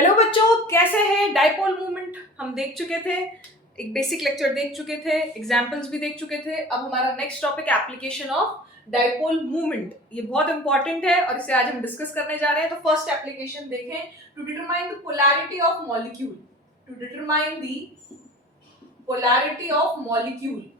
Hello बच्चों, कैसे हैं? डाइपोल मूवमेंट हम देख चुके थे, एक बेसिक लेक्चर देख चुके थे, एग्जांपल्स भी देख चुके थे। अब हमारा next topic application of dipole movement. ये बहुत इंपॉर्टेंट है और इसे आज हम डिस्कस करने जा रहे हैं। तो फर्स्ट एप्लीकेशन देखें, to determine the polarity of molecule. To determine the polarity of molecule.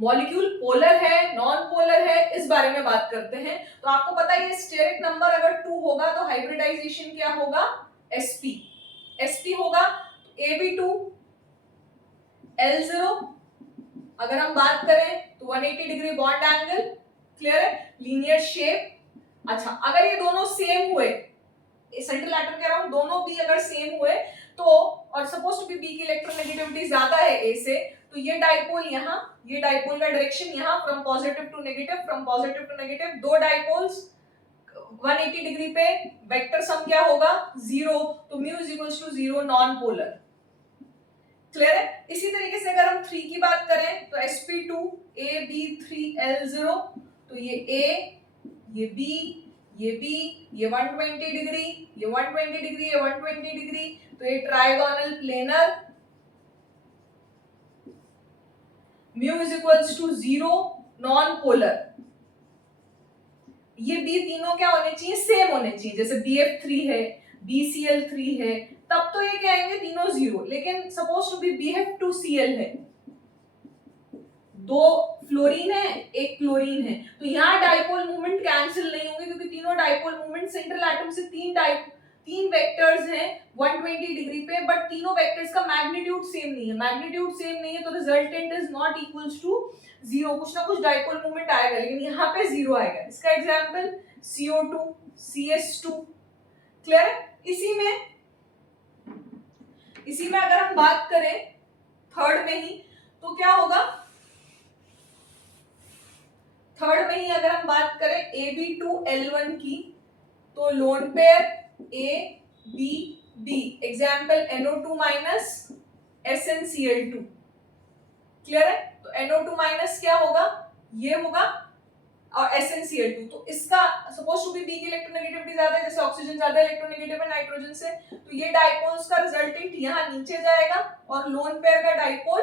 Molecule polar है, नॉन पोलर है, इस बारे में बात करते हैं। तो आपको पता है स्टेरिक नंबर अगर 2 होगा तो हाइब्रिडाइजेशन क्या होगा? sp। sp होगा तो ab2 l0। अगर हम बात करें तो 180 डिग्री बॉन्ड एंगल, क्लियर है, लीनियर शेप। अच्छा, अगर ये दोनों सेम हुए, सेंट्रल एटम के अराउंड दोनों भी अगर सेम हुए तो, और सपोज टू बी बी की इलेक्ट्रोनेगेटिविटी ज्यादा है ए से, तो ये डाइपोल यहाँ, ये डाइपोल का डायरेक्शन यहाँ from positive to negative, from positive to negative, दो डाइपोल्स 180 डिग्री पे, वेक्टर सम क्या होगा? 0। तो mu is equals to 0, non polar. Clear है? इसी तरीके से अगर हम 3 की बात करें तो sp2 ab3l0, तो ये a, ये b, ये b, ये 120 डिग्री, ये 120 डिग्री, ये 120 डिग्री, तो ये trigonal planar, mu is equals to 0, non polar. ये b तीनों क्या होने चाहिए? सेम होने चाहिए। जैसे bf3 है, bcl3 है, तब तो ये क्या आएंगे? तीनों 0। लेकिन सपोज टू बी bf2cl है, दो फ्लोरीन है, एक क्लोरीन है, तो यहाँ डाइपोल मूवमेंट कैंसिल नहीं होंगे क्योंकि तीनों डाइपोल मूवमेंट सेंट्रल एटम से तीन वेक्टर्स हैं 120 डिग्री पे, बट तीनों वेक्टर्स का मैग्नीट्यूड सेम नहीं है। मैग्नीट्यूड सेम नहीं है तो resultant is not equals to 0। कुछ ना कुछ डाइपोल मूवमेंट आएगा, लेकिन यहाँ पे 0 आएगा। इसका एग्जांपल CO2, CS2। क्लियर है? इसी में अगर हम बात करें थर्ड में ही, तो क्या होगा? थर्ड में ही अगर हम बात करें AB2L1 की, तो lone pair ABB, example NO2 minus SnCl2। Clear है? तो NO2 माइनस क्या होगा? ये होगा, और SnCl2। तो इसका सपोज टू बी बी की इलेक्ट्रोनेगेटिविटी ज्यादा है, जैसे ऑक्सीजन ज्यादा इलेक्ट्रोनेगेटिव है नाइट्रोजन से, तो ये डाइपोल्स का रिजल्टेंट यहाँ नीचे जाएगा और लोन पेयर का डाइपोल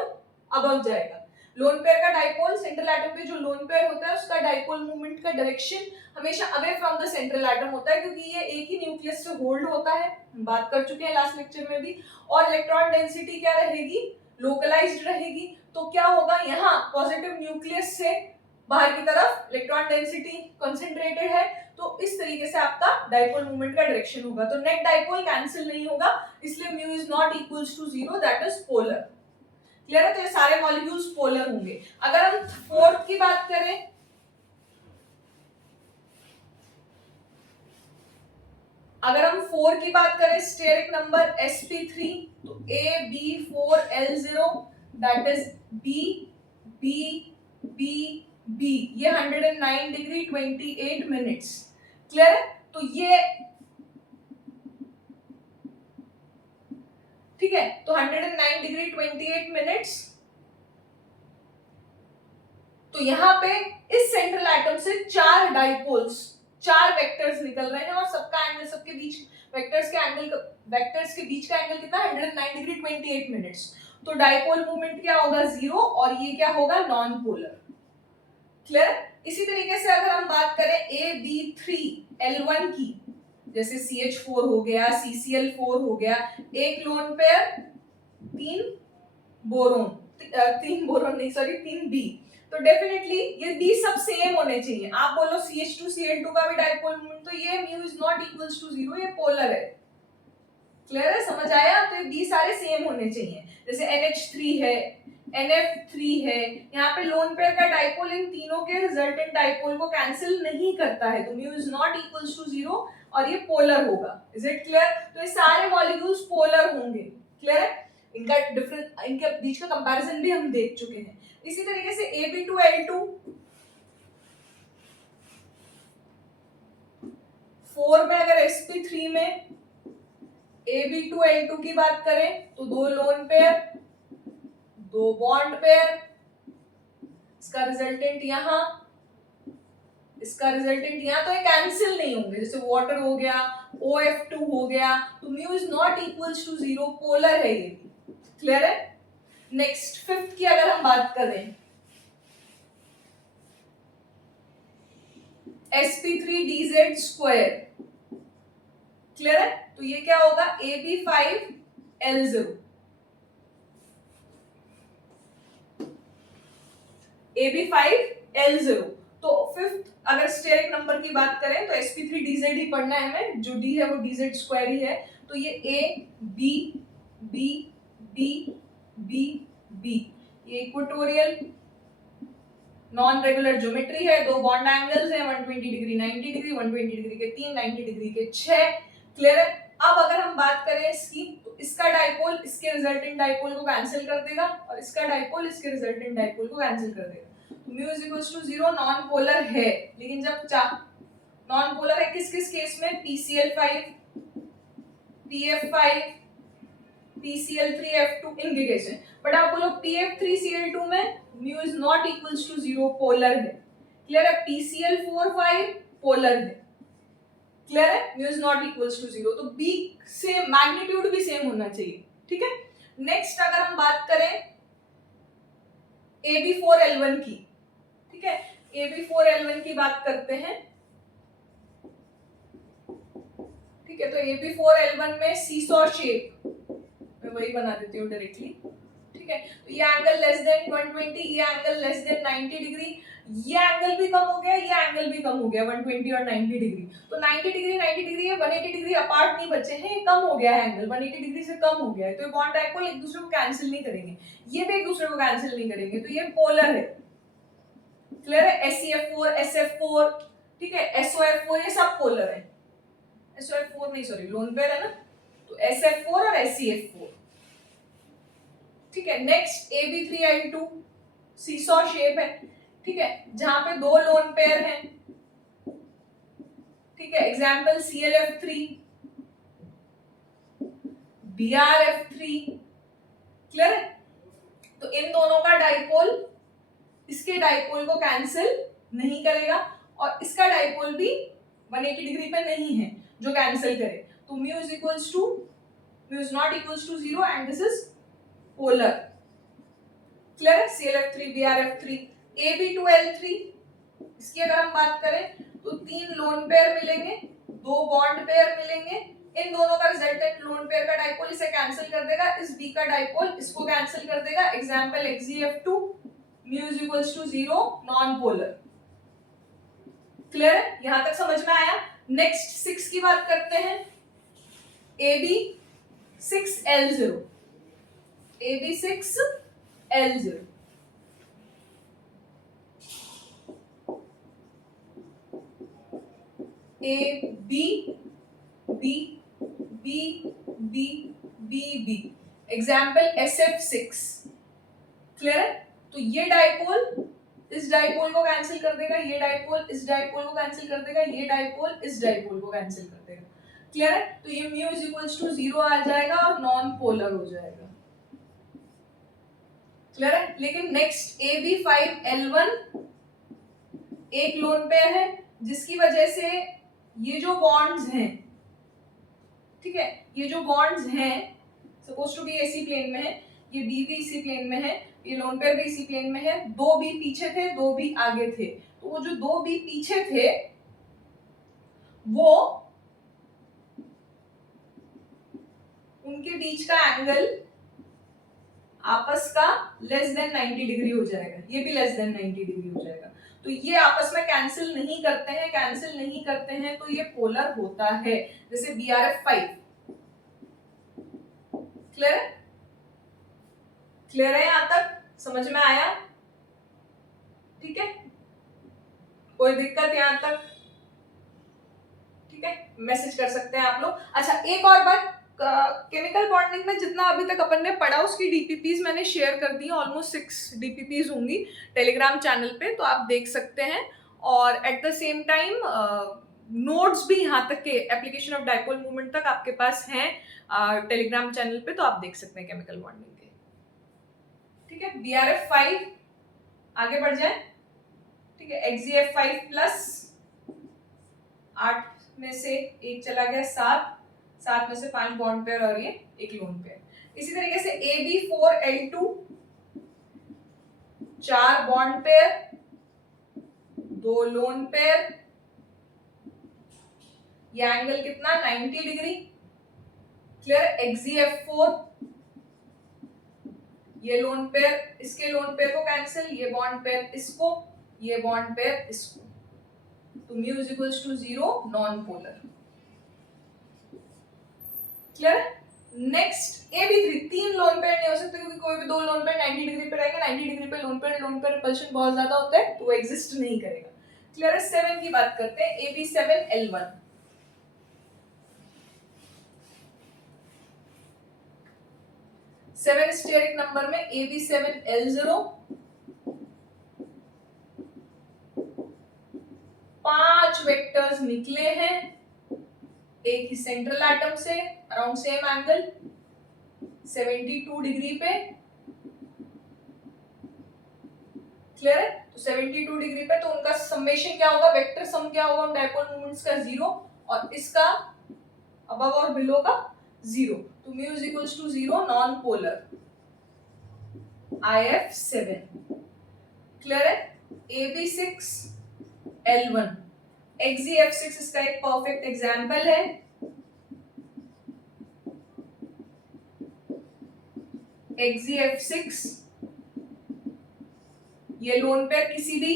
अबव जाएगा। लोन पेयर का डाइपोल, सेंट्रल एटम पे जो लोन पेयर होता है उसका डाइपोल मूवमेंट का डायरेक्शन हमेशा away from the central atom होता है, क्योंकि ये एक ही न्यूक्लियस से होल्ड होता है, हम बात कर चुके हैं लास्ट लेक्चर में भी। और इलेक्ट्रॉन डेंसिटी क्या रहेगी? लोकलाइज्ड रहेगी। तो क्या होगा? यहाँ पॉजिटिव न्यूक्लियस से बाहर की तरफ इलेक्ट्रॉन डेंसिटी कंसंट्रेटेड है, तो इस तरीके से आपका डाइपोल मूवमेंट का डायरेक्शन होगा। तो नेट डाइपोल कैंसिल नहीं होगा, इसलिए mu is not equals to 0, that is polar. Clear है? तो ये सारे मॉलिक्यूल्स पोलर होंगे। अगर हम फोर्थ की बात करें, स्टेरिक नंबर sp3, तो ab4l0, that is b b b b, ये 109 डिग्री 28 मिनट्स। क्लियर है? तो ये ठीक है, तो 109 डिग्री 28 मिनट्स। तो यहाँ पे इस सेंट्रल एटम से 4 डाइपोल्स, 4 वेक्टर्स निकल रहे हैं और सबका एंगल, सबके बीच वेक्टर्स के बीच का एंगल कितना? 109 डिग्री 28 मिनट्स। तो डाइपोल मूवमेंट क्या होगा? 0, और ये क्या होगा? Non polar. क्लियर? इसी तरीके से अगर हम बात करें AB3L1 की, जैसे CH4 हो गया, CCl4 हो गया, एक लोन पेयर, 3 B, तो डेफिनेटली ये B सब सेम होने चाहिए। आप बोलो CH2Cl2 का भी डाइपोल मूवमेंट, तो ये mu is not equals to 0, ये पोलर है। क्लियर है? समझ आया? तो ये B सारे सेम होने चाहिए। जैसे NH3 है, NF3 है, यहाँ पे लोन पेयर का डाइपोल इन तीनों के रिजल्टेंट डाइपोल को कैंसिल नहीं करता है, तो mu is not equals to 0 और ये पोलर होगा। Is it clear? तो ये सारे मॉलिक्यूल्स पोलर होंगे। क्लियर है? इनका डिफरेंस, इनके बीच का कंपैरिजन भी हम देख चुके हैं। इसी तरीके से AB2L2, 4 में अगर sp3 में AB2L2 की बात करें तो 2 लोन पेयर, 2 बॉन्ड पेयर, इसका रिजल्टेंट यहाँ, तो ये कैंसिल नहीं होंगे। जैसे वाटर हो गया, OF2 हो गया, तो mu is not equals to 0, polar है ये भी। क्लियर है? नेक्स्ट फिफ्थ की अगर हम बात करें, sp3dz स्क्वायर। क्लियर है? तो ये क्या होगा, ab5l0, ab5l0। तो फिफ्थ अगर स्टेरिक नंबर की बात करें तो sp3dz ही पढ़ना है हमें, जो d है वो dz स्क्वायर ही है। तो ये a b b b b b, ये इक्वेटोरियल नॉन रेगुलर ज्योमेट्री है, दो बॉन्ड एंगल्स हैं 120 डिग्री 90 डिग्री, 120 डिग्री के 3, 90 डिग्री के 6। क्लियर है? अब अगर हम बात करें इसकी, तो इसका डाइपोल इसके रिजल्टेंट डाइपोल को कैंसिल कर देगा और इसका डाइपोल इसके रिजल्टेंट डाइपोल को कैंसिल कर देगा। तो mu is equals to 0 non polar है, लेकिन जब नॉन पोलर है किस किस केस में, PCl5, PF5, PCl3F2 इनके केस में। बट आप बोलो PF3Cl2 में mu is not equals to 0, polar है। क्लियर है? PCl4 पोलर है। क्लियर है? Mu is not equals to 0, तो B से मैग्नीट्यूड भी सेम होना चाहिए। ठीक है? नेक्स्ट अगर हम बात करें AB4L1 की, ठीक है, AB4L1 की बात करते हैं। ठीक है, तो AB4L1 में सीसॉ शेप, मैं वही बना देती हूँ डायरेक्टली। ठीक है, तो ये एंगल लेस देन 120, ये एंगल लेस देन 90 डिग्री, ये एंगल भी कम हो गया, ये एंगल भी कम हो गया 120 और 90 डिग्री। तो 90 डिग्री 90 डिग्री है, 180 डिग्री अपार्ट नहीं बचे हैं, ये कम हो गया है एंगल, 180 डिग्री से कम हो गया है। तो ये बॉन्ड डाइपोल एक दूसरे को कैंसिल नहीं करेंगे, ये भी एक दूसरे को कैंसिल नहीं करेंगे, तो ये पोलर है। क्लियर है? SeF4 SF4, ठीक है, SOF4, ये सब पोलर है। SOF4 नहीं, सॉरी, लोन पेयर है ना, तो SF4 और SeF4। ठीक है, नेक्स्ट AB3L2 सीसॉ शेप है। ठीक है, जहां पे दो लोन पेयर हैं। ठीक है, एग्जांपल ClF3, BrF3। क्लियर है? तो इन दोनों का डाइपोल इसके डाइपोल को कैंसिल नहीं करेगा और इसका डाइपोल भी 180 डिग्री पे नहीं है जो कैंसिल करे। तो mu is equals to, mu is not equals to 0 and this is polar. Clear है? ClF3 BrF3, AB2L3, इसकी अगर हम बात करें तो तीन लोन पेयर मिलेंगे, दो बॉन्ड पेयर मिलेंगे, इन दोनों का रिजल्टेंट लोन पेयर का डाइपोल इसे कैंसिल कर देगा, इस B का डाइपोल इसको कैंसिल कर देगा। Example XeF2, mu is equals to 0, non polar. Clear है? यहां तक समझ में आया? नेक्स्ट 6 की बात करते हैं, AB6L0, AB6L0। A B B B B B B, example SF6। Clear है? तो ये डाइपोल इस डाइपोल को कैंसिल कर देगा, ये डाइपोल इस डाइपोल को कैंसिल कर देगा, ये डाइपोल इस डाइपोल को कैंसिल कर देगा। क्लियर है? तो ये म्यू इज इक्वल्स टू 0 आ जाएगा और नॉन पोलर हो जाएगा। क्लियर है? लेकिन नेक्स्ट AB5L1 एक लोन पेयर है, जिसकी वजह से ये जो बॉन्ड्स हैं, ठीक है, ये जो बॉन्ड्स हैं सपोज टू बी इसी प्लेन में है, ये बी भी इसी प्लेन में है, ये लोन पेयर भी इसी प्लेन में है, दो बी पीछे थे, दो बी आगे थे, तो वो जो दो बी पीछे थे वो उनके बीच का एंगल आपस का लेस देन 90 डिग्री हो जाएगा, ये भी लेस देन 90 डिग्री हो जाएगा। तो ये आपस में कैंसिल नहीं करते हैं, कैंसिल नहीं करते हैं तो ये पोलर होता है, जैसे BrF5। क्लियर है? क्लियर है? यहां तक समझ में आया? ठीक है, कोई दिक्कत यहां तक? ठीक है, मैसेज कर सकते हैं आप लोग। अच्छा, एक और बात, केमिकल बॉन्डिंग में जितना अभी तक अपन ने पढ़ा उसकी डीपीपीज मैंने शेयर कर दी, ऑलमोस्ट 6 डीपीपीज होंगी टेलीग्राम चैनल पे, तो आप देख सकते हैं। और at the same time notes भी यहाँ तक के एप्लीकेशन ऑफ डाइपोल मूवमेंट तक आपके पास हैं टेलीग्राम चैनल पे, तो आप देख सकते हैं केमिकल बॉन्डिंग के। ठीक है, BrF5 आगे बढ़ जाए। ठीक है, XeF5 प्लस 8 में से एक चला गया 7, 7 में से 5 बॉन्ड पेयर और ये एक लोन पेयर। इसी तरीके से AB4L2 4 bond pair 2 lone pair, ये एंगल कितना 90 डिग्री। क्लियर। XeF4 ये लोन पेयर, इसके लोन पेयर को कैंसिल, ये बॉन्ड पेयर इसको, ये बॉन्ड पेयर इसको, तो mu is equals to 0, non polar. Clear. Next AB3 3 lone pair नहीं हो सकते क्योंकि कोई भी 2 लोन पेयर 90 डिग्री पे रहेंगे, 90 डिग्री पे लोन पेयर रिपल्शन बहुत ज्यादा होता है तो वो एग्जिस्ट नहीं करेगा। क्लियर है। 7 की बात करते हैं, AB7L1 7 स्टेरिक नंबर में AB7L0 5 वेक्टर्स निकले हैं एक ही सेंट्रल एटम से अराउंड सेम एंगल 72 डिग्री पे। क्लियर है। तो 72 डिग्री पे तो उनका समेशन क्या होगा, वेक्टर सम क्या होगा उन डायपोल मोमेंट्स का 0 और इसका अबव और बिलो का 0, तो mu is equals to 0, non polar. IF7। Clear है। AB6L1 XeF6 इसका एक परफेक्ट एग्जांपल है। XeF6 ये लोन पेयर किसी भी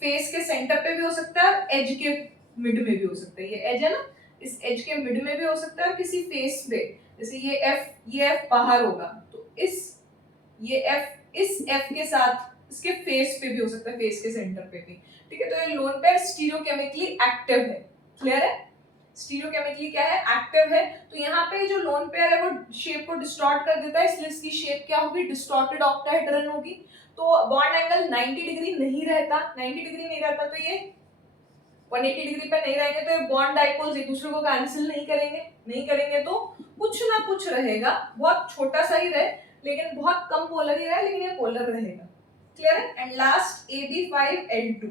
फेस के सेंटर पे भी हो सकता है और एज के मिड में भी हो सकता है। ये एज है ना, इस एज के मिड में भी हो सकता है और किसी फेस पे, जैसे ये F बाहर होगा तो ये F इस F के साथ इसके फेस पे भी हो सकता है, फेस के सेंटर पे भी। ठीक है। तो ये लोन पेयर स्टीरियोकेमिकली एक्टिव है। क्लियर है। स्टीरियोकेमिकली क्या है, एक्टिव है। तो यहाँ पे जो लोन पेयर है वो शेप को डिस्टॉर्ट कर देता है, इसलिए इसकी शेप क्या होगी, डिस्टॉर्टेड ऑक्टाहेड्रन होगी। तो बॉन्ड एंगल 90 डिग्री नहीं रहता, 90 डिग्री नहीं रहता तो ये 180 डिग्री पे नहीं रहेंगे, तो ये बॉन्ड डाइपोल्स एक दूसरे को कैंसिल नहीं करेंगे तो कुछ ना कुछ रहेगा, बहुत छोटा सा ही रहे लेकिन बहुत कम पोलर ही रहे लेकिन ये पोलर रहेगा। क्लियर है। And last AB5L2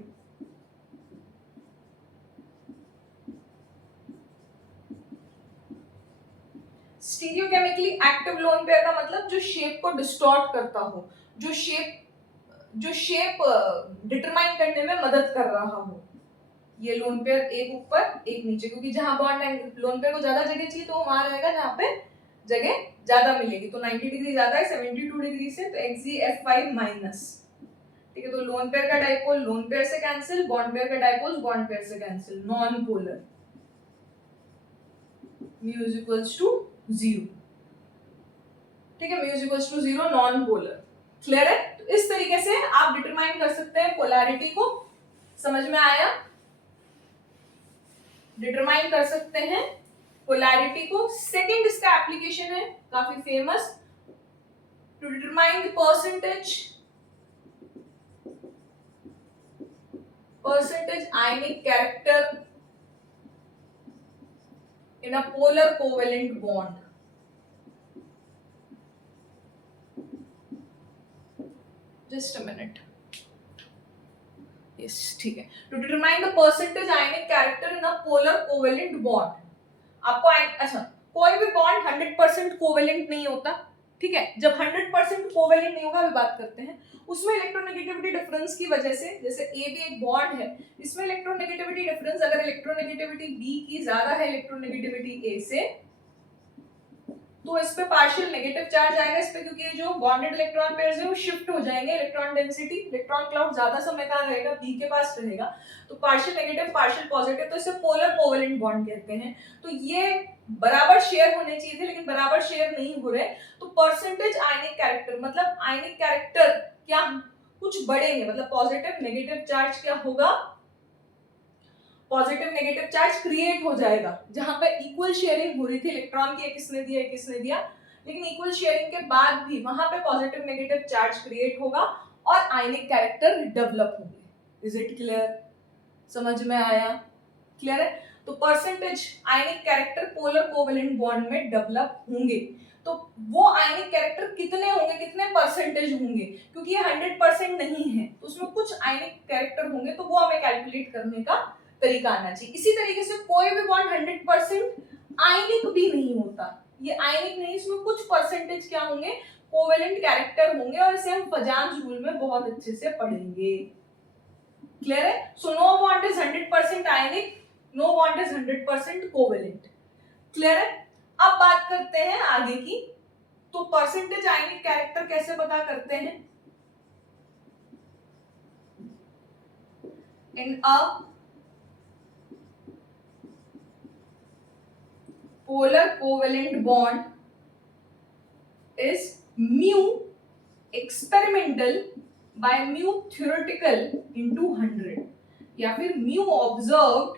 stereochemically active lone pair का मतलब जो शेप को डिस्टॉर्ट करता हो, जो शेप डिटरमाइन करने में मदद कर रहा हो। ये लोन पेयर एक ऊपर एक नीचे, क्योंकि जहां बॉन्ड लोन पेयर को ज्यादा जगह चाहिए तो वो वहां रहेगा जहां पे जगह ज्यादा मिलेगी। तो 90 डिग्री ज्यादा है 72 डिग्री से, तो XeF5 माइनस। ठीक है। तो लोन पेयर का डाइपोल लोन पेयर से कैंसिल, बॉन्ड पेयर का डाइपोल बॉन्ड पेयर से cancel, non polar. Mu is equals to 0। ठीक है। Mu is equals to 0, non polar. Clear है। तो इस तरीके से आप डिटरमाइन कर सकते हैं पोलैरिटी को। समझ में आया। डिटरमाइन कर सकते हैं पोलैरिटी को। सेकंड इसका एप्लीकेशन है काफी famous, to determine the percentage ionic character in a polar covalent bond. Just a minute. Yes, ठीक है। To determine the percentage ionic character in a polar covalent bond. आपको अच्छा, कोई भी बॉन्ड 100% कोवेलेंट नहीं होता। ठीक है। जब 100% कोवेलेंट नहीं होगा, अभी बात करते हैं, उसमें इलेक्ट्रोनेगेटिविटी डिफरेंस की वजह से, जैसे ए भी एक बॉन्ड है, इसमें इलेक्ट्रोनेगेटिविटी डिफरेंस, अगर इलेक्ट्रोनेगेटिविटी बी की ज्यादा है इलेक्ट्रोनेगेटिविटी ए से, तो इस पे पार्शियल नेगेटिव चार्ज आएगा इस पे, क्योंकि ये जो बॉन्डेड इलेक्ट्रॉन पेयर्स है वो शिफ्ट हो जाएंगे। इलेक्ट्रॉन डेंसिटी, इलेक्ट्रॉन क्लाउड ज्यादा समय का रहेगा, बी के पास रहेगा, तो पार्शियल नेगेटिव पार्शियल पॉजिटिव, तो इसे पोलर कोवेलेंट बॉन्ड कहते हैं। तो ये बराबर शेयर होने चाहिए थे लेकिन बराबर शेयर नहीं हो रहे। तो परसेंटेज आयनिक कैरेक्टर मतलब आयनिक कैरेक्टर क्या कुछ बढ़ेंगे, मतलब पॉजिटिव नेगेटिव चार्ज क्या होगा, पॉजिटिव नेगेटिव चार्ज क्रिएट हो जाएगा। जहां पे इक्वल शेयरिंग हो रही थी इलेक्ट्रॉन की, किसने दिया, लेकिन इक्वल शेयरिंग के बाद भी वहां पे पॉजिटिव नेगेटिव चार्ज क्रिएट होगा और आयनिक कैरेक्टर डेवलप होंगे। Is it clear. समझ में आया। क्लियर है। तो percentage ionic character polar covalent bond में डेवलप होंगे। तो वो आयनिक कैरेक्टर कितने होंगे, कितने परसेंटेज होंगे, क्योंकि ये 100% नहीं है तो उसमें कुछ आयनिक कैरेक्टर होंगे, तो वो हमें कैलकुलेट करने का तरीका आना चाहिए। इसी तरीके से कोई भी बॉन्ड 100% आयनिक भी नहीं होता, ये आयनिक नहीं, इसमें कुछ परसेंटेज क्या होंगे, कोवेलेंट कैरेक्टर होंगे, और इसे हम फजान्स रूल में बहुत अच्छे से पढ़ेंगे। क्लियर है? So no bond is 100% ionic, no bond is 100% covalent. Clear है? अब बात करते हैं आगे की। तो परसेंटेज आयनिक कैरेक्टर कैसे पता करते हैं? इन अ polar covalent bond is mu experimental by mu theoretical into 100 या फिर mu observed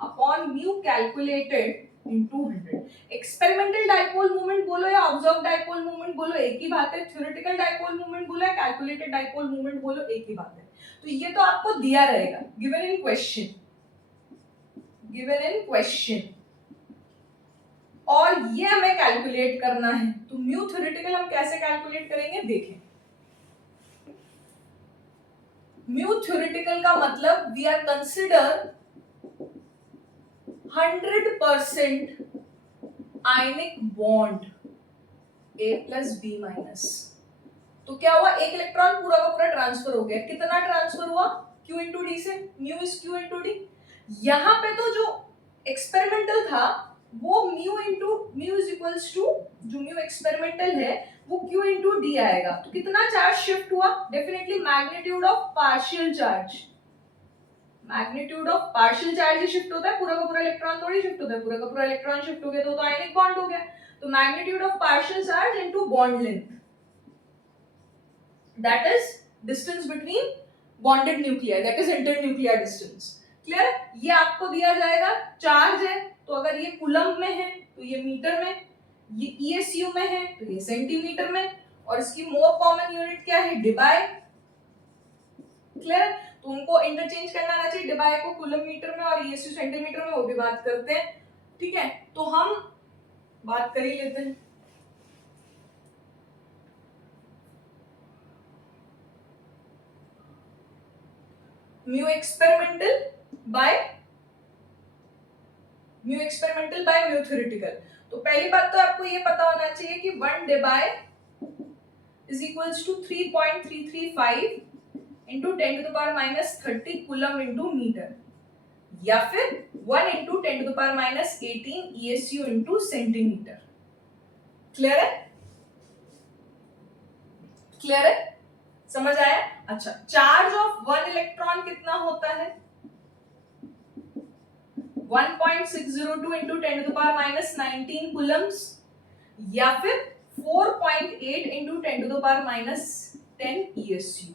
upon mu calculated into 100। Experimental dipole movement बोलो या ऑब्जर्व डाइपोल मूवमेंट बोलो एक ही बात है, थ्योरेटिकल डाइपोल मूवमेंट बोलो या कैलकुलेटेड डाइपोल मूवमेंट बोलो एक ही बात है। तो ये तो आपको दिया रहेगा, given in question, given in question, और ये हमें कैलकुलेट करना है। तो म्यू थ्योरेटिकल हम कैसे कैलकुलेट करेंगे देखें। म्यू थ्योरेटिकल का मतलब we are consider 100% ionic bond A plus B minus. तो क्या हुआ, एक इलेक्ट्रॉन पूरा का पूरा ट्रांसफर हो गया। कितना ट्रांसफर हुआ, Q इंटू डी से, mu is Q into D. यहां पे तो जो एक्सपेरिमेंटल था वो म्यू इज इक्वल्स टू, जो म्यू एक्सपेरिमेंटल है वो Q इंटू डी आएगा। तो कितना चार्ज शिफ्ट हुआ, definitely magnitude of partial charge, magnitude of partial charge he shift होता है, पूरा का पूरा इलेक्ट्रॉन थोड़ी शिफ्ट होता है। पूरा का पूरा इलेक्ट्रॉन शिफ्ट हो गया तो आयनिक बॉन्ड हो गया। तो magnitude of partial charge into bond length, that is distance between bonded nuclear, that is internuclear distance. Clear? ये आपको दिया जाएगा, चार्ज है तो अगर ये कूलम में है तो ये मीटर में, ये ईएसयू में है तो ये सेंटीमीटर में, और इसकी मोर कॉमन यूनिट क्या है, डिबाई। क्लियर? तो उनको इंटरचेंज करना आना चाहिए, डिबाई को कूलम मीटर में और ईएसयू सेंटीमीटर में, वो भी बात करते हैं। ठीक है, तो हम बात कर ही लेते हैं। Mu experimental by mu theoretical. तो पहली बात तो आपको ये पता होना चाहिए कि 1 debye is equals to 3.335 into 10 to the power minus 30 coulomb into metre, या फिर 1 into 10 to the power minus 18 ESU into centimetre. Clear है? क्लियर है? समझ आया? अच्छा, चार्ज ऑफ 1 इलेक्ट्रॉन कितना होता है, 1.602 into 10 to the power minus 19 coulombs, या फिर 4.8 into 10 to the power minus 10 ESU.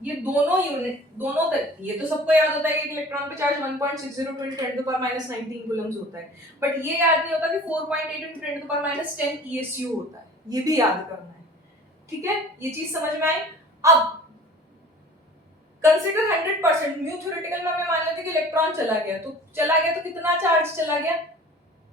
ये दोनों यूनिट, दोनों तक, ये तो सबको याद होता है कि एक इलेक्ट्रॉन पे charge 1.602 into 10 to the power minus 19 coulombs होता है, बट ये याद नहीं होता कि 4.8 into 10 to the power minus 10 ESU होता है। ये भी याद करना है। ठीक है, ये चीज समझ में आई। अब कंसीडर 100%, म्यू थ्योरेटिकल में हमें मान लेते कि इलेक्ट्रॉन चला गया तो कितना चार्ज चला गया,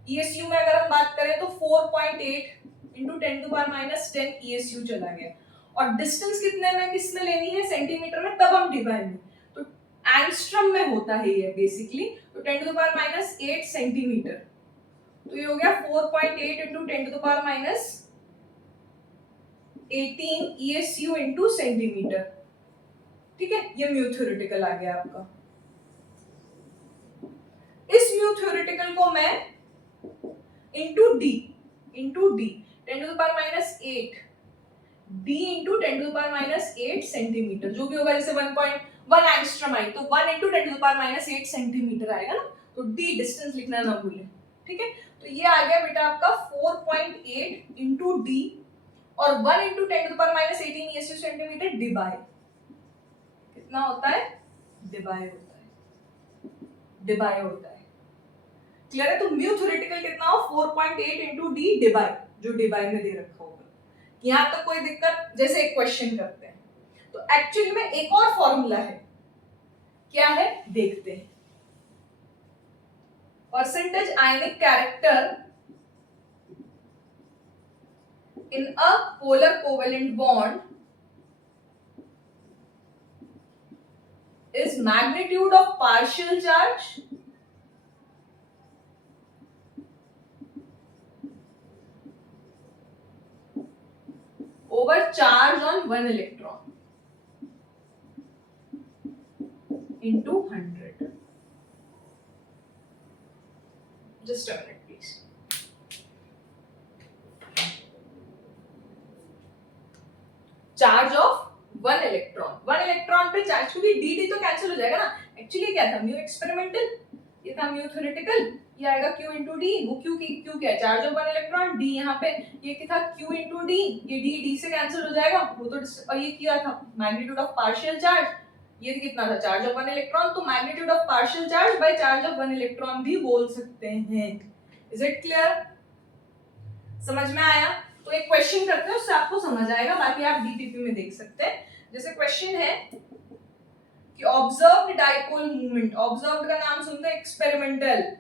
ईएसयू में अगर हम बात करें तो 4.8 into 10 to the power minus 10 ESU चला गया। और डिस्टेंस कितने में, किसमें लेनी है, सेंटीमीटर में, तब हम डिवाइड में, तो एंगस्ट्रम में होता है ये बेसिकली। तो 10 to the power minus 8 centimetre, तो ये हो गया 4.8 into 10 to the power minus 18 ESU into centimetre. ठीक है, ये म्यू थ्योरेटिकल आ गया आपका। इस म्यू थ्योरेटिकल को मैं into D 10 to the power minus 8 d into 10 to the power minus 8 centimetre, जो भी होगा, जैसे 1.1 एंगस्ट्रॉम आई तो 1 into 10 to the power minus 8 centimetre आएगा ना, तो d डिस्टेंस लिखना ना भूलें। ठीक है, तो ये आ गया बेटा आपका 4.8 इंटू डी और 1 into 10 to the power minus 18 ESU centimetre debye, कितना होता है, डिबाई होता है, डिबाई होता है। क्लियर है? तो म्यू थ्योरेटिकल कितना हो, 4.8 इंटू डी डिबाई, जो डिबाई में दे रखा होगा। यहां तक कोई दिक्कत? जैसे एक क्वेश्चन करते हैं, तो एक्चुअली में एक और फॉर्मूला है, क्या है देखते हैं। Percentage ionic character in a polar covalent bond is magnitude of partial charge over charge on one electron into 100. Just a minute, please. Charge of one electron पे चार्ज, क्योंकि डी डी तो cancel हो जाएगा ना. Actually क्या था, mu experimental, ये था म्यू थ्योरेटिकल, ये आएगा क्यू इंटू डी. वो क्यू की क्यू क्या है, charge of one electron. D यहाँ पे ये क्या था, क्यू इंटू डी, ये डी डी से कैंसिल हो जाएगा वो तो. और ये क्या था, मैग्नीट्यूड ऑफ पार्शियल चार्ज. ये कितना था, चार्ज ऑफ वन इलेक्ट्रॉन. तो magnitude of partial charge by charge of one electron भी बोल सकते हैं. इज इट क्लियर, समझ में आया? तो एक क्वेश्चन करते हैं, उससे आपको समझ आएगा, बाकी आप डीटीपी में देख सकते हैं. जैसे क्वेश्चन है कि ऑब्जर्व्ड डाइपोल मूवमेंट, ऑब्जर्व्ड का नाम सुनते हैं experimental,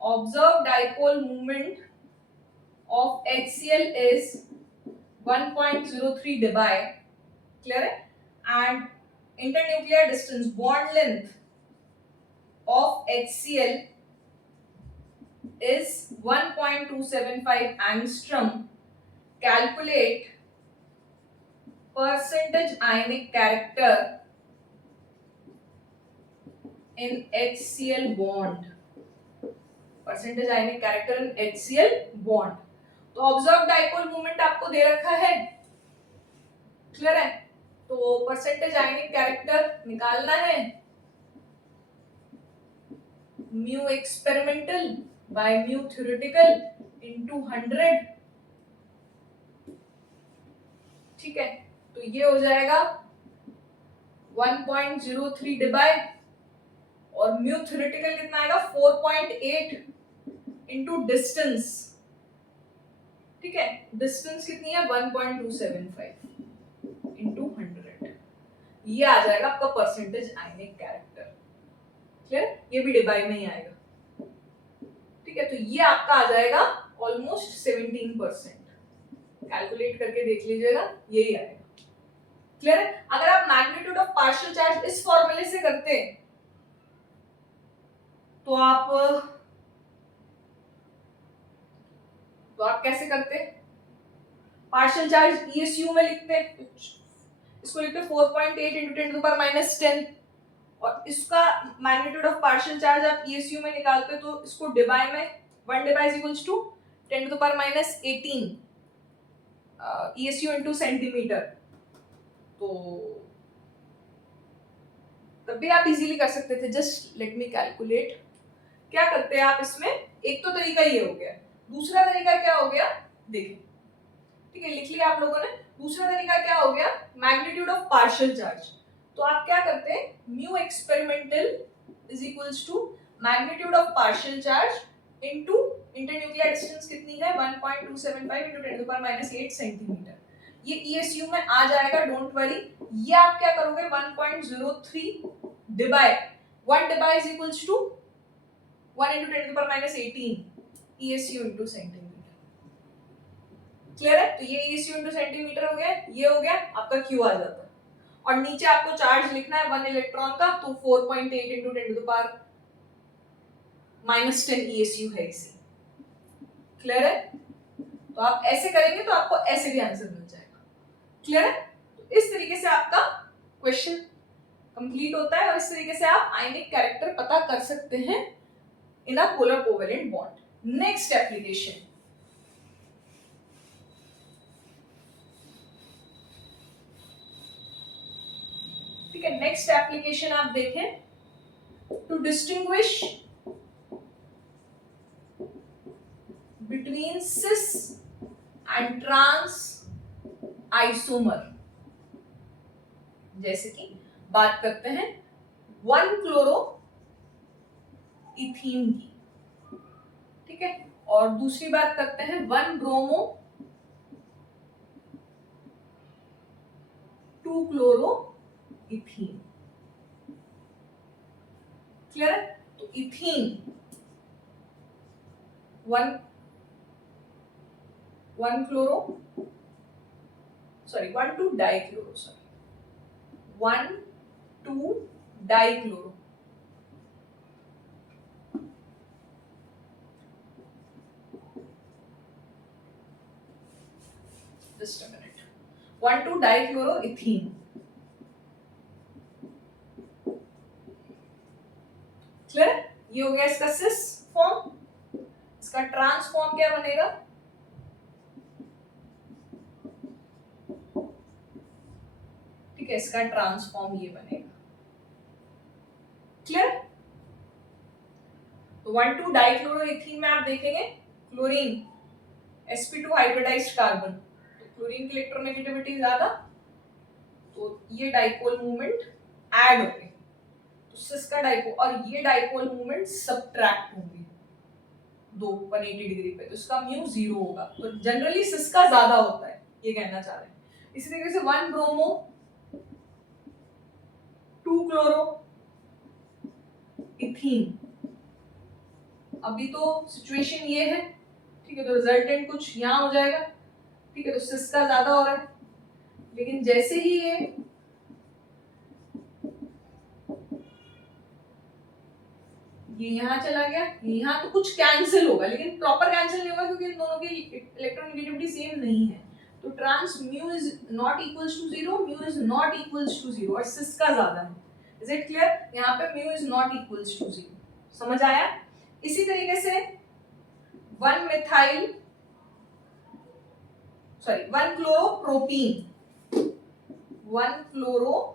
observed dipole movement of HCl is 1.03 dBi, clear है? And internuclear distance, bond length of HCl is 1.275 angstrom. Calculate percentage ionic character in HCl bond. Percentage ionic character in HCl bond. तो observe dipole movement आपको दे रखा है, clear है? तो percentage ionic character निकालना है, mu experimental by mu theoretical into 100. ठीक है, तो ये हो जाएगा 1.03 डिबाई, और म्यू थ्योरेटिकल कितना आएगा 4.8 इनटू डिस्टेंस. ठीक है, डिस्टेंस कितनी है 1.275 इनटू 100. ये आ जाएगा आपका परसेंटेज आयनिक कैरेक्टर, क्लियर? ये भी डिबाई में ही आएगा. ठीक है, तो ये आपका आ जाएगा ऑलमोस्ट 17%. कैलकुलेट करके देख लीजिएगा, यही आएगा, क्लियर है? अगर आप मैग्नीट्यूड ऑफ पार्शियल चार्ज इस फॉर्मूले से करते तो आप कैसे करते? पार्शियल चार्ज ईएसयू में लिखते, इसको लिखते 4.8 into 10 to the power minus 10, और इसका मैग्नीट्यूड ऑफ पार्शियल चार्ज आप ईएसयू में निकालते तो इसको डिबाई में 1 debye is equals to 10 to the power minus 18 ESU into centimetre. तो तब भी आप इजीली कर सकते थे. Just let me calculate. क्या करते हैं आप इसमें, एक तो तरीका ये हो गया, दूसरा तरीका क्या हो गया देखिए. ठीक है, लिख लिया आप लोगों ने. दूसरा तरीका क्या हो गया, मैग्नीट्यूड ऑफ पार्शियल चार्ज. तो आप क्या करते हैं, mu experimental is equals to magnitude of partial charge into internuclear distance कितनी है 1.275 into 10 to the power minus 8 centimetre. ये ईएसयू में आ जाएगा, डोंट वरी. ये आप क्या करोगे 1.03 debye, 1 debye is equals to 1 into 10 to the power minus 18 ESU into centimetre. Clear है? तो ये ESU into सेंटीमीटर हो गया, ये हो गया आपका Q आ जाता है. और नीचे आपको चार्ज लिखना है 1 इलेक्ट्रॉन का, तो 4.8 into 10 to the power minus 10 ESU है इसी. क्लियर है? तो आप ऐसे करेंगे तो आपको ऐसे भी आंसर मिल जाएगा. क्लियर है? तो इस तरीके से आपका क्वेश्चन कंप्लीट होता है, और इस तरीके से आप आयनिक कैरेक्टर पता कर सकते हैं in a polar covalent bond. Next application. ठीक है, next application आप देखें, to distinguish between cis and trans isomer. जैसे कि बात करते हैं 1-chloro इथीन की, ठीक है, और दूसरी बात करते हैं 1-bromo 2-chloro इथीन. क्लियर है? तो ethene 1-chloro, sorry 1-2-dichloro, sorry 1-2-dichloro dichloro, just a minute, one two dichloroethene. Clear? ये हो गया इसका सिस फॉर्म। इसका ट्रांस फॉर्म क्या बनेगा? ठीक है, इसका ट्रांसफॉर्म ये बनेगा। क्लियर? तो 1,2-डाइक्लोरोइथीन में आप देखेंगे क्लोरीन sp2 हाइब्रिडाइज्ड कार्बन, तो क्लोरीन की इलेक्ट्रोनेगेटिविटी ज्यादा, तो ये डाइपोल मूवमेंट ऐड होंगे, तो सिस का डाइपोल और ये डाइपोल मूवमेंट सब्ट्रैक्ट होंगे 180 डिग्री पे, तो इसका म्यू 0 होगा। तो जनरली सिस का ज्यादा होता है, ये कहना चाह रहे हैं। इसी तरीके से 1 ब्रोमो 2 क्लोरो इथीन, अभी तो सिचुएशन ये है, ठीक है, तो रिजल्टेंट कुछ यहाँ हो जाएगा, ठीक है, तो सिस का ज्यादा हो रहा है। लेकिन जैसे ही ये यहाँ चला गया, यहाँ तो कुछ कैंसिल होगा, लेकिन प्रॉपर कैंसिल नहीं होगा क्योंकि इन दोनों की इलेक्ट्रोनेगेटिविटी सेम नहीं है। तो trans mu is not equals to 0, mu is not equals to 0 और सिस का ज्यादा है। Is it clear? यहाँ पे mu is not equals to 0, समझ आया? इसी तरीके से 1 methyl sorry 1 chloropropene, 1 chloropropene,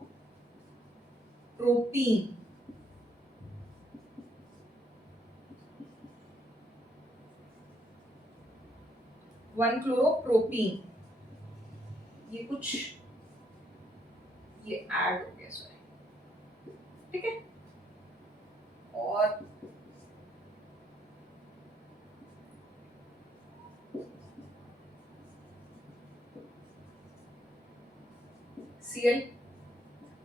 one chloropropene, ये कुछ ये ऐड हो गया, सॉरी, ठीक है। और Cl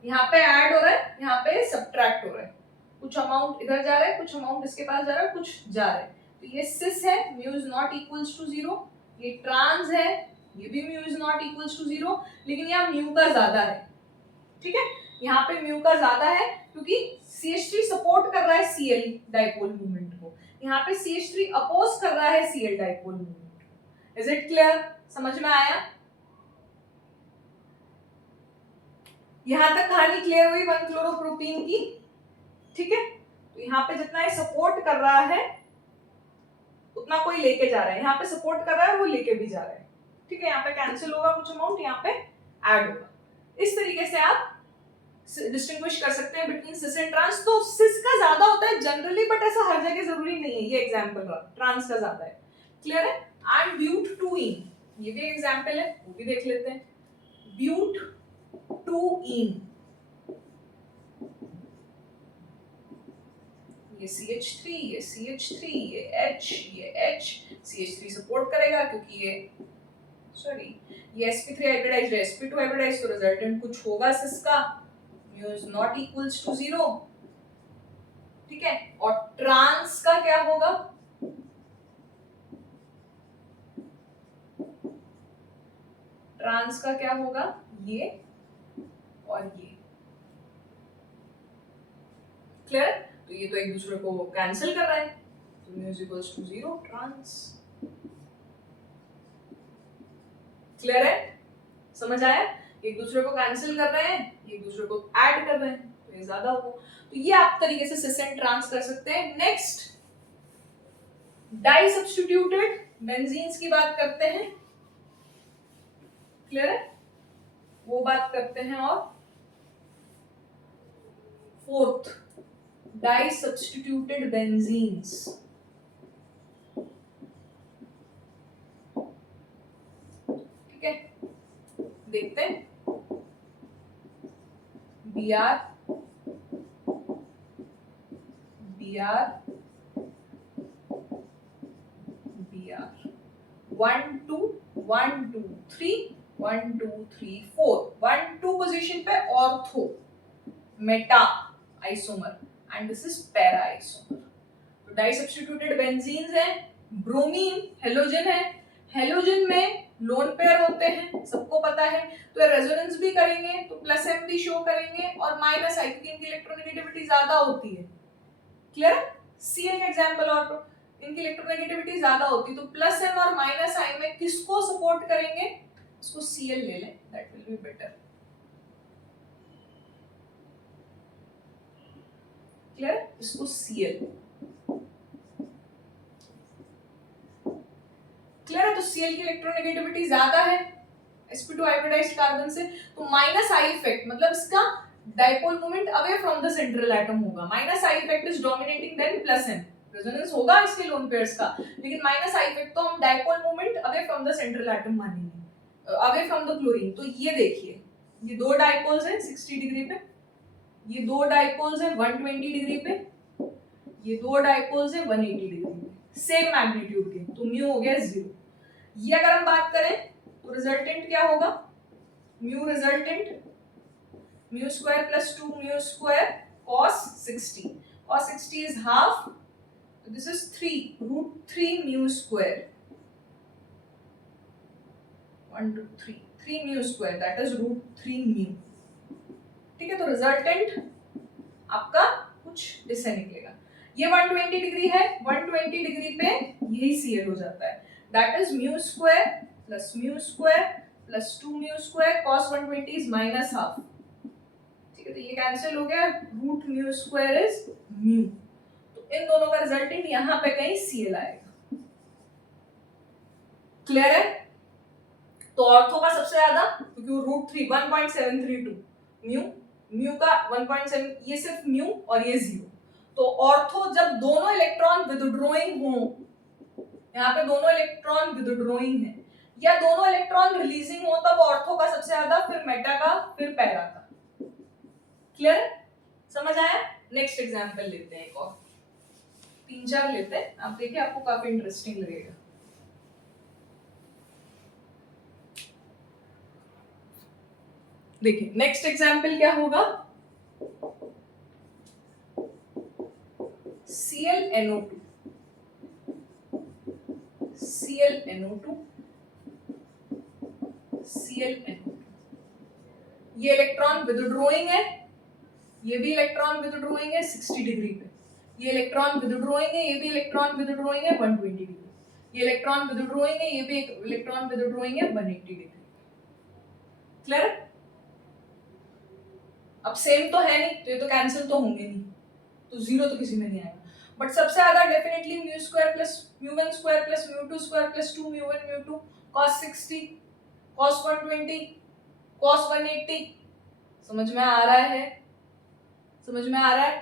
यहाँ पे ऐड हो रहा है, यहाँ पे सब्ट्रैक्ट हो रहा है, कुछ अमाउंट इधर जा रहा है, कुछ अमाउंट इसके पास जा रहा है, कुछ जा रहा है। तो ये सिस है, mu is not equals to 0, ये ट्रांस है, ये भी mu is not equals to 0, लेकिन यहाँ म्यू का ज्यादा है, ठीक है, यहाँ पे म्यू का ज्यादा है क्योंकि CH3 सपोर्ट कर रहा है Cl डाइपोल मूवमेंट को, यहाँ पे CH3 अपोज कर रहा है Cl dipole movement. Is it clear? समझ में आया? यहां तक कहानी क्लियर हुई 1 क्लोरोप्रोपीन की, ठीक है। तो यहाँ पे जितना ये सपोर्ट कर रहा है उतना कोई लेके जा रहा है, यहाँ पे सपोर्ट कर रहा है वो लेके भी जा रहा है, ठीक है। यहाँ पे कैंसिल होगा कुछ अमाउंट, यहाँ पे ऐड होगा। इस तरीके से आप डिस्टिंग्विश कर सकते हैं बिटवीन सिस एंड ट्रांस। तो सिस का ज्यादा होता है जनरली, बट ऐसा हर जगह जरूरी नहीं है, ये एग्जांपल रहा, ट्रांस का ज्यादा है। क्लियर है? एंड ब्यूट 2इन, ये भी एग्जांपल है, वो भी देख लेते हैं। ब्यूट 2इन, ये CH3, ये CH3, ये H, ये H, CH3 सपोर्ट करेगा क्योंकि ये सॉरी ये sp3 हाइब्रिडाइज्ड है, sp2 हाइब्रिडाइज्ड, तो रिजल्टेंट कुछ होगा सिसका, mu is not equals to 0, ठीक है। और ट्रांस का क्या होगा? ट्रांस का क्या होगा? ये और ये। क्लियर? तो ये तो एक दूसरे को कैंसिल कर रहा है, तो mu is equals to 0 trans. Clear है? समझ आया? एक दूसरे को कैंसिल कर रहे हैं, एक दूसरे को ऐड कर रहे हैं, तो ये ज्यादा होगा। तो ये आप तरीके से सिस एंड ट्रांस कर सकते हैं। नेक्स्ट डाई सब्स्टिट्यूटेड बेंजीन्स की बात करते हैं। क्लियर है? वो बात करते हैं। और फोर्थ डाई सब्स्टिट्यूटेड बेंजीन्स, ठीक है, देखते हैं। Br Br Br 1 2 1 2 3 1 2 3 4 1 2 पोजीशन पे ortho Meta isomer and this is para isomer. तो डाई सब्स्टिट्यूटेड बेंजीन्स है। ब्रोमीन हेलोजन है, हेलोजन में लोन पेयर होते हैं, सबको पता है, तो रेजोनेंस भी करेंगे तो प्लस एम भी शो करेंगे और माइनस आई, क्योंकि इनकी इलेक्ट्रोनेगेटिविटी ज्यादा होती है। क्लियर? सीएल का एग्जांपल और तो इनकी इलेक्ट्रोनेगेटिविटी ज्यादा होती है, तो प्लस एम और माइनस आई में किसको सपोर्ट करेंगे? इसको सीएल ले लें, that will be better. Clear? इसको सीएल। क्लियर है? तो सीएल की इलेक्ट्रोनेगेटिविटी ज्यादा है sp2 हाइब्रिडाइज्ड कार्बन से, तो माइनस आई इफेक्ट मतलब इसका dipole moment away from the central atom होगा। Minus I effect is dominating then plus M, resonance होगा इसके लोन पेयर्स का, लेकिन माइनस आई इफेक्ट तो हम dipole moment away from the central atom मानेंगे, अवे फ्रॉम द क्लोरीन। तो ये देखिए, ये दो डाइपोल्स हैं 60 डिग्री पे, ये दो डाइपोल्स हैं 120 डिग्री पे, ये दो डाइपोल्स हैं 180 डिग्री पे, सेम मैग्नीट्यूड के, तो म्यू हो गया 0। ये अगर हम बात करें तो रिजल्टेंट क्या होगा? Mu resultant mu square plus 2 mu square cos 60, cos 60 is half, so this is 3 root 3 mu square, 1 2 3 mu square, that is root 3 mu. ठीक है, तो रिजल्टेंट आपका कुछ इससे निकलेगा। ये 120 डिग्री है, 120 डिग्री पे यही सीएल हो जाता है, that is mu square plus mu square plus 2 mu square cos 120 is minus half। ठीक है, तो ये कैंसिल हो गया, root mu square is mu, तो इन दोनों का रिजल्टेंट यहाँ पे कहीं सीएल आएगा। क्लियर है? तो ऑर्थो का सबसे ज्यादा, क्योंकि वो रूट 3 1.732 म्यू का 1.7, ये सिर्फ म्यू और ये 0, तो ऑर्थो जब दोनों इलेक्ट्रॉन विथड्रॉइंग हो, यहाँ पे दोनों इलेक्ट्रॉन विथड्रॉइंग है या दोनों इलेक्ट्रॉन रिलीजिंग हो, तब ऑर्थो का सबसे ज्यादा, फिर मेटा का, फिर पैरा का। क्लियर? समझ आया? नेक्स्ट एग्जांपल लेते हैं, एक और 3-4 लेते हैं, आप देखिए आपको काफी इंटरेस्टिंग लगेगा। देखिए नेक्स्ट एग्जांपल क्या होगा? ClNO2, ClNO2, ClNO2, ये इलेक्ट्रॉन विथड्रॉइंग है, ये भी इलेक्ट्रॉन विथड्रॉइंग है 60 डिग्री पे, ये इलेक्ट्रॉन विथड्रॉइंग है, ये भी इलेक्ट्रॉन विथड्रॉइंग है 120 डिग्री, ये इलेक्ट्रॉन विथड्रॉइंग है, ये भी इलेक्ट्रॉन विथड्रॉइंग है 180 डिग्री। क्लियर? अब सेम तो है नहीं, तो ये तो कैंसिल तो होंगे नहीं, तो 0 तो किसी में नहीं आएगा, बट सबसे ज्यादा definitely mu square plus mu 1 square plus mu 2 square plus 2 mu 1 mu 2 cos 60 cos 120 cos 180। समझ में आ रहा है? समझ में आ रहा है?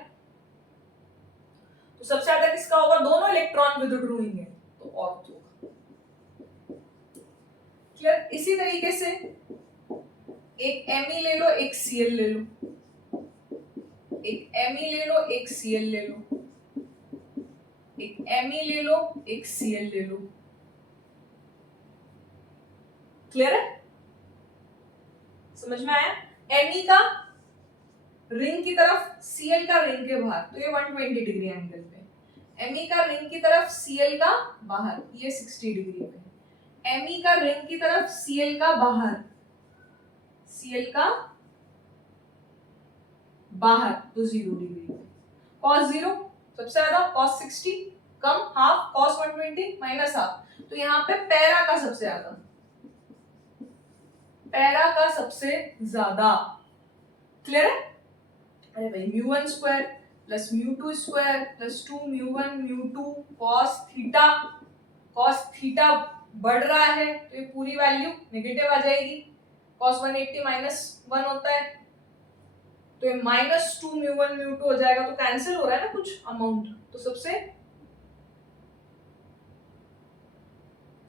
तो सबसे ज्यादा किसका होगा? दोनों इलेक्ट्रॉन विथड्रॉइंग है, तो ऑर्थो। क्लियर? इसी तरीके से एक Me ले लो, एक Cl ले लो, एक Me ले लो, एक Cl ले लो, एक Me ले लो, एक Cl ले लो। क्लियर है? समझ में आया? Me का रिंग की तरफ, Cl का रिंग के बाहर, तो ये 120 डिग्री एंगल पे, Me का रिंग की तरफ, Cl का बाहर, ये 60 डिग्री पे, Me का रिंग की तरफ, Cl का बाहर, Cl का बाहर, तो 0 डिग्री पे, cos 0 सबसे ज्यादा, cos 60 कम, हाफ, cos 120 माइनस हाफ, तो यहाँ पे पैरा का सबसे ज्यादा, पैरा का सबसे ज्यादा। क्लियर है? अरे भाई mu 1 square plus mu 2 square plus 2 mu 1 mu 2 cos theta बढ़ रहा है, तो ये पूरी वैल्यू नेगेटिव आ जाएगी, cos 180 माइनस 1 होता है, तो ये माइनस 2 म्यू 1 म्यू 2 हो जाएगा, तो कैंसिल हो रहा है ना कुछ अमाउंट, तो सबसे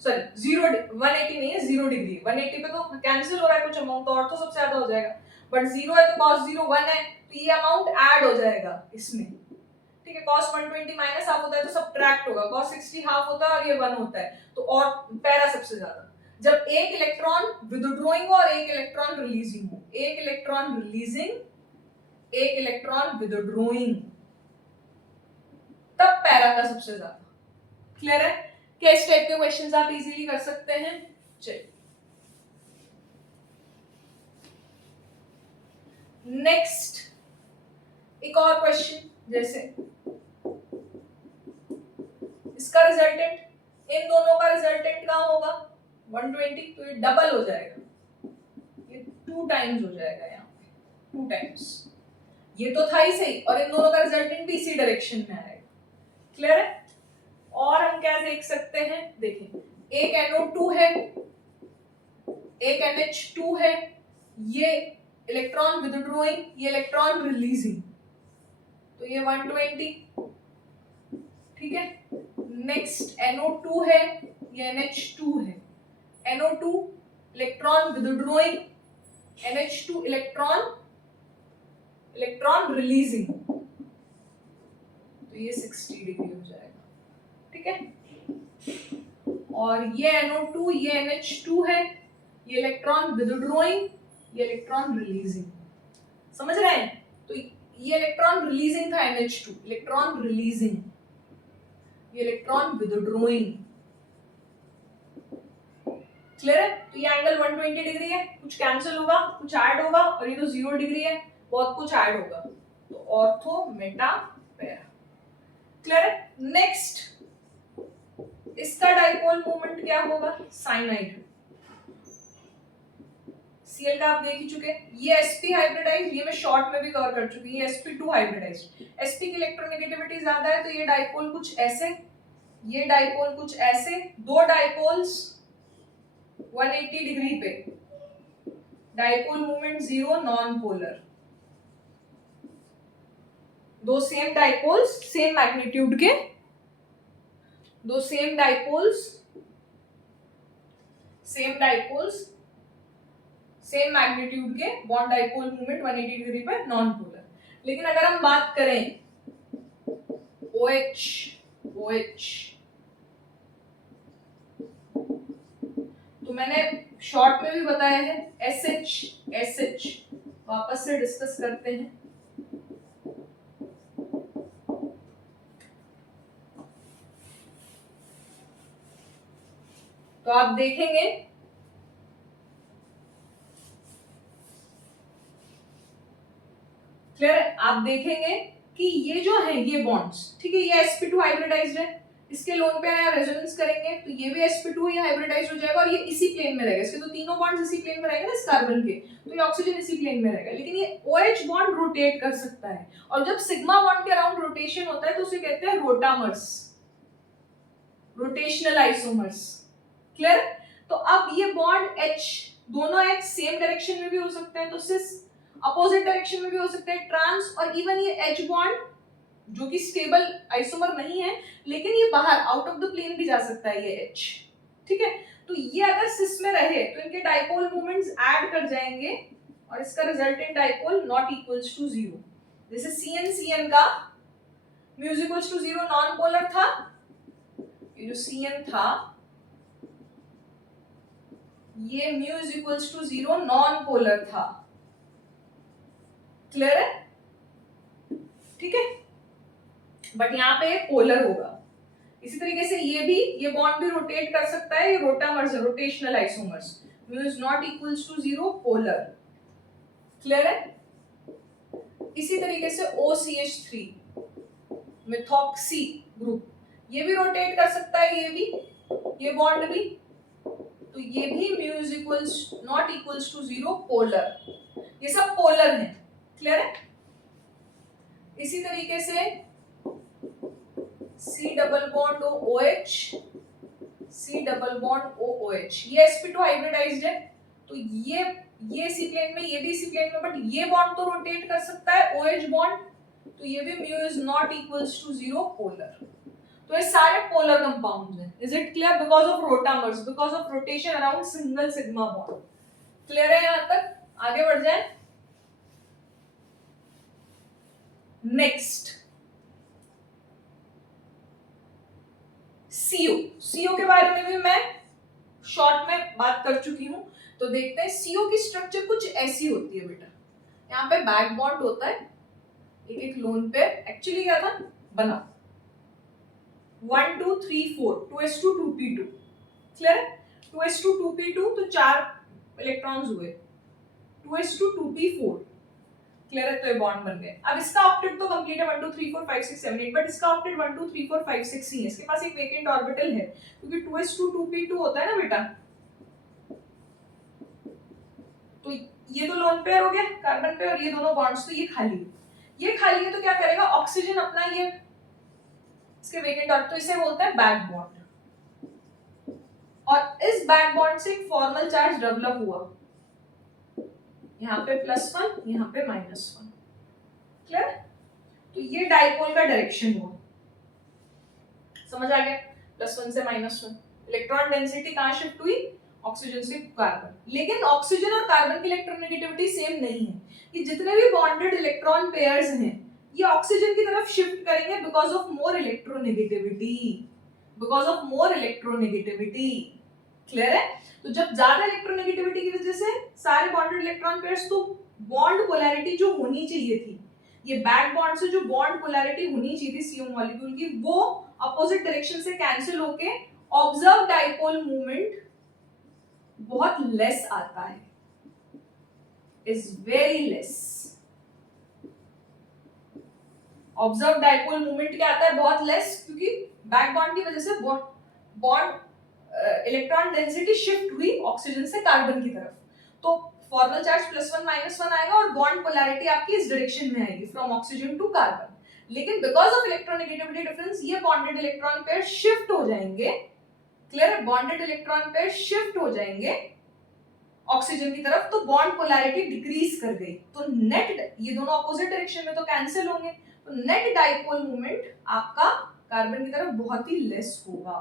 सॉरी 180 नहीं है, 0 डिग्री, 180 पे तो कैंसिल हो रहा है कुछ अमाउंट, तो और तो सबसे ज्यादा हो जाएगा, बट 0 है तो cos 0 1 है, तो ये अमाउंट ऐड हो जाएगा इसमें। ठीक है, cos 120 माइनस हाफ होता है तो सब्ट्रैक्ट होगा, cos 60 हाफ होता है और ये 1 होता है, तो और पैरा सबसे ज्यादा। जब एक इलेक्ट्रॉन विथड्रॉइंग हो और एक इलेक्ट्रॉन रिलीजिंग हो, एक इलेक्ट्रॉन रिलीजिंग, एक इलेक्ट्रॉन विथड्रॉइंग, तब पैरा का सबसे ज्यादा। क्लियर है? क्या इस टाइप के क्वेश्चंस आप इजीली कर सकते हैं? चलिए नेक्स्ट एक और क्वेश्चन, जैसे इसका रिजल्टेंट, इन दोनों का रिजल्टेंट कहाँ होगा 120, तो ये डबल हो जाएगा, ये 2 टाइम्स हो जाएगा, यहाँ पे 2 टाइम्स, ये तो था ही सही, और इन दोनों का रिजल्टेंट भी इसी डायरेक्शन में आएगा। क्लियर है? और हम क्या देख सकते हैं, देखें, एक NO2 है, एक NH2 है, ये इलेक्ट्रॉन विथड्रॉइंग, ये इलेक्ट्रॉन रिलीजिंग, तो ये 120, ठीक है। नेक्स्ट NO2 है, ये NH2 है, NO2 electron withdrawing, NH2 electron releasing, तो ये 60 डिग्री हो जाएगा, ठीक है। और ये NO2, ये NH2 है, ये इलेक्ट्रॉन विथड्रॉइंग, ये इलेक्ट्रॉन रिलीजिंग, समझ रहे हैं? तो ये इलेक्ट्रॉन रिलीजिंग था NH2, इलेक्ट्रॉन रिलीजिंग, ये इलेक्ट्रॉन विथड्रॉइंग। क्लियर है? तो ये एंगल 120 डिग्री है, कुछ कैंसिल होगा, कुछ ऐड होगा, और ये तो 0 डिग्री है, बहुत कुछ ऐड होगा, तो ऑर्थो मेटा पैरा। क्लियर है? नेक्स्ट इसका डाइपोल मोमेंट क्या होगा, साइनाइड, Cl का आप देख ही चुके, ये sp हाइब्रिडाइज्ड, ये मैं शॉर्ट में भी कवर कर चुकी, ये sp2 हाइब्रिडाइज्ड, sp की इलेक्ट्रोनेगेटिविटी ज्यादा है, तो ये डाइपोल कुछ ऐसे, ये डाइपोल कुछ ऐसे, दो डाइपोल्स 180 डिग्री पे, डाइपोल मोमेंट 0, नॉन पोलर, दो सेम डाइपोल्स सेम मैग्नीट्यूड के, दो सेम डाइपोल्स सेम मैग्नीट्यूड के, बॉन्ड डाइपोल मूवमेंट 180 डिग्री पर, नॉन पोलर। लेकिन अगर हम बात करें OH तो मैंने शॉर्ट में भी बताया है, SH वापस से डिस्कस करते हैं। तो आप देखेंगे क्लियर है, आप देखेंगे कि ये जो है ये बॉन्ड्स, ठीक है, ये sp2 हाइब्रिडाइज्ड है, इसके लोन पे आया रेजोनेंस करेंगे तो ये भी sp2 ही हाइब्रिडाइज्ड हो जाएगा, और ये इसी प्लेन में रहेगा, इसके तो तीनों बॉन्ड्स इसी प्लेन में रहेंगे ना इस कार्बन के, तो ये ऑक्सीजन इसी प्लेन में रहेगा। लेकिन ये OH बॉन्ड रोटेट कर सकता है, और जब सिग्मा बॉन्ड के अराउंड रोटेशन होता है तो उसे कहते हैं रोटामर्स, रोटेशनल आइसोमर्स। क्लियर? तो अब ये बॉन्ड H, दोनों H सेम डायरेक्शन में भी हो सकते हैं, तो सिस अपोजिट डायरेक्शन में भी हो सकते हैं, ट्रांस, और इवन ये H बॉन्ड जो कि स्टेबल आइसोमर नहीं है, लेकिन ये बाहर आउट ऑफ द प्लेन भी जा सकता है ये H, ठीक है। तो ये अगर सिस में रहे तो इनके डाइपोल मोमेंट्स ऐड कर जाएंगे, और इसका resultant dipole not equals to 0। जैसे CN का mu equals to 0 non polar था, ये जो CN था ये mu equals to 0 non polar था। क्लियर है? ठीक है, बट यहाँ पे पोलर होगा। इसी तरीके से ये बॉन्ड भी रोटेट कर सकता है, ये rotamers, rotational isomers, mu is not equals to 0 polar. Clear है? इसी तरीके से OCH3 मिथॉक्सी ग्रुप, ये भी रोटेट कर सकता है, ये बॉन्ड भी, तो ये भी mu is equals not equals to 0 polar, ये सब पोलर हैं। क्लियर है? इसी तरीके से C double bond OH, C double bond OH, ये sp2 हाइब्रिडाइज्ड है, तो ये इसी प्लेन में, ये भी इसी प्लेन में, बट ये बॉन्ड तो रोटेट कर सकता है OH बॉन्ड, तो ये भी mu is not equals to 0 polar. तो ये सारे पोलर कंपाउंड्स हैं। Is it clear? Because of rotamers, because of rotation around single sigma bond. Clear है यहां तक? आगे बढ़ जाए। नेक्स्ट CO के बारे में भी मैं शॉर्ट में बात कर चुकी हूं, तो देखते हैं। CO की स्ट्रक्चर कुछ ऐसी होती है बेटा, यहाँ पे बैक बॉन्ड होता है, एक लोन पेयर, एक्चुअली क्या था बना 1 2 3 4 2s2 2p2। क्लियर है? 2s2 2p2 तो 4 इलेक्ट्रॉन्स हुए, 2s2 2p4 क्लियर है? तो ये बॉन्ड बन गए। अब इसका ऑक्टेट तो कंप्लीट है 1 2 3 4 5 6 7 8, बट इसका ऑक्टेट 1 2 3 4 5 6 ही है। इसके पास एक वेकेंट ऑर्बिटल है क्योंकि 2s2 2p2 होता है ना बेटा। तो ये तो लोन पेयर हो गया कार्बन पे, और ये दोनों बॉन्ड्स तो ये खाली है। ये खाली है तो क्या करेगा ऑक्सीजन अपना ये इसके वेकेंट ऑर्बिटल, तो इसे बोलते हैं बैक बॉन्ड, और इस बैक बॉन्ड से एक फॉर्मल चार्ज डेवलप हुआ, यहाँ पे +1 यहाँ पे -1। क्लियर? तो ये डाइपोल का डायरेक्शन हुआ, समझ आ गया? +1 से -1। इलेक्ट्रॉन डेंसिटी कहाँ शिफ्ट हुई? ऑक्सीजन से कार्बन। लेकिन ऑक्सीजन और कार्बन की इलेक्ट्रोनेगेटिविटी सेम नहीं है। ये जितने भी बॉन्डेड इलेक्ट्रॉन पेयर्स हैं ये ऑक्सीजन की तरफ शिफ्ट करेंगे because of more electronegativity, because of more electronegativity. Clear है? तो जब ज्यादा इलेक्ट्रोनेगेटिविटी की वजह से सारे बॉन्डेड इलेक्ट्रॉन पेयर्स, तो बॉन्ड पोलैरिटी जो होनी चाहिए थी, ये बैक बॉन्ड से जो बॉन्ड पोलैरिटी होनी चाहिए थी CO मॉलिक्यूल की, वो अपोजिट डायरेक्शन से कैंसिल होके ऑब्जर्व डाइपोल मूवमेंट बहुत लेस आता है, is very less. Observe dipole movement क्या आता है? बहुत लेस, क्योंकि बैक बॉन्ड की वजह से बॉन्ड इलेक्ट्रॉन डेंसिटी शिफ्ट हुई ऑक्सीजन से कार्बन की तरफ, तो फॉर्मल चार्ज +1 -1 आएगा और बॉन्ड पोलैरिटी आपकी इस डायरेक्शन में आएगी फ्रॉम ऑक्सीजन टू कार्बन। लेकिन बिकॉज ऑफ इलेक्ट्रोनेगेटिविटी डिफरेंस ये बॉन्डेड इलेक्ट्रॉन पेयर शिफ्ट हो जाएंगे। क्लियर है? बॉन्डेड इलेक्ट्रॉन पेयर शिफ्ट हो जाएंगे ऑक्सीजन की तरफ, तो बॉन्ड पोलैरिटी डिक्रीज कर गई, तो नेट ये दोनों अपोजिट डायरेक्शन में तो कैंसिल होंगे, तो नेट डाइपोल मूवमेंट आपका कार्बन की तरफ बहुत ही लेस होगा।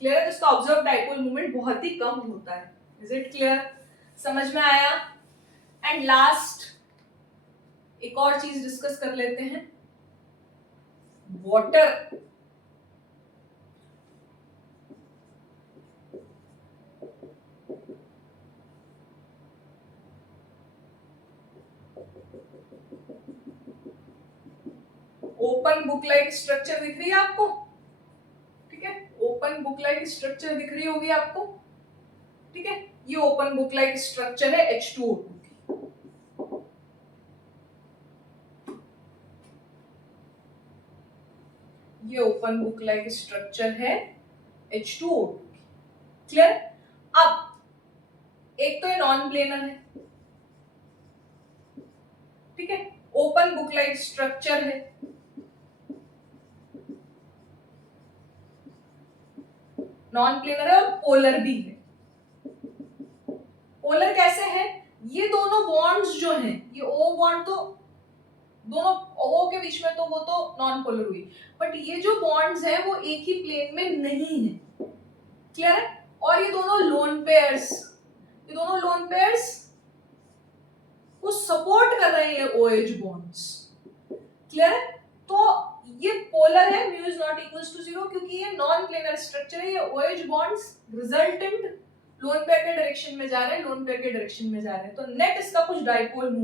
क्लियर है? तो इसका ऑब्जर्व डाइपोल मूवमेंट बहुत ही कम होता है। Is it clear? समझ में आया? एंड लास्ट एक और चीज डिस्कस कर लेते हैं, water. Open book like structure दिख रही है आपको? ठीक है, ओपन बुक लाइक स्ट्रक्चर दिख रही होगी आपको। ठीक है, ये ओपन बुक लाइक स्ट्रक्चर है H2O2 की। ये ओपन बुक लाइक स्ट्रक्चर है H2O2 की। क्लियर? अब एक तो ये नॉन प्लेनर है, ठीक है, ओपन बुक लाइक स्ट्रक्चर है, नॉन प्लेनर है और पोलर भी है। पोलर कैसे है? ये दोनों बॉन्ड्स जो हैं, ये O बॉन्ड तो दोनों O के बीच में, तो वो तो नॉन पोलर हुई, बट ये जो बॉन्ड्स हैं वो एक ही प्लेन में नहीं है। क्लियर है? और ये दोनों लोन पेयर्स, ये दोनों लोन पेयर्स को सपोर्ट कर रहे हैं OH बॉन्ड्स। क्लियर है? तो ये पोलर है, mu is not equals to 0, क्योंकि ये नॉन प्लेनर स्ट्रक्चर है। ये OH bonds resultant lone pair के डायरेक्शन में जा रहे हैं, लोन पेयर के डायरेक्शन में जा रहे हैं, तो नेट इसका कुछ डाइपोल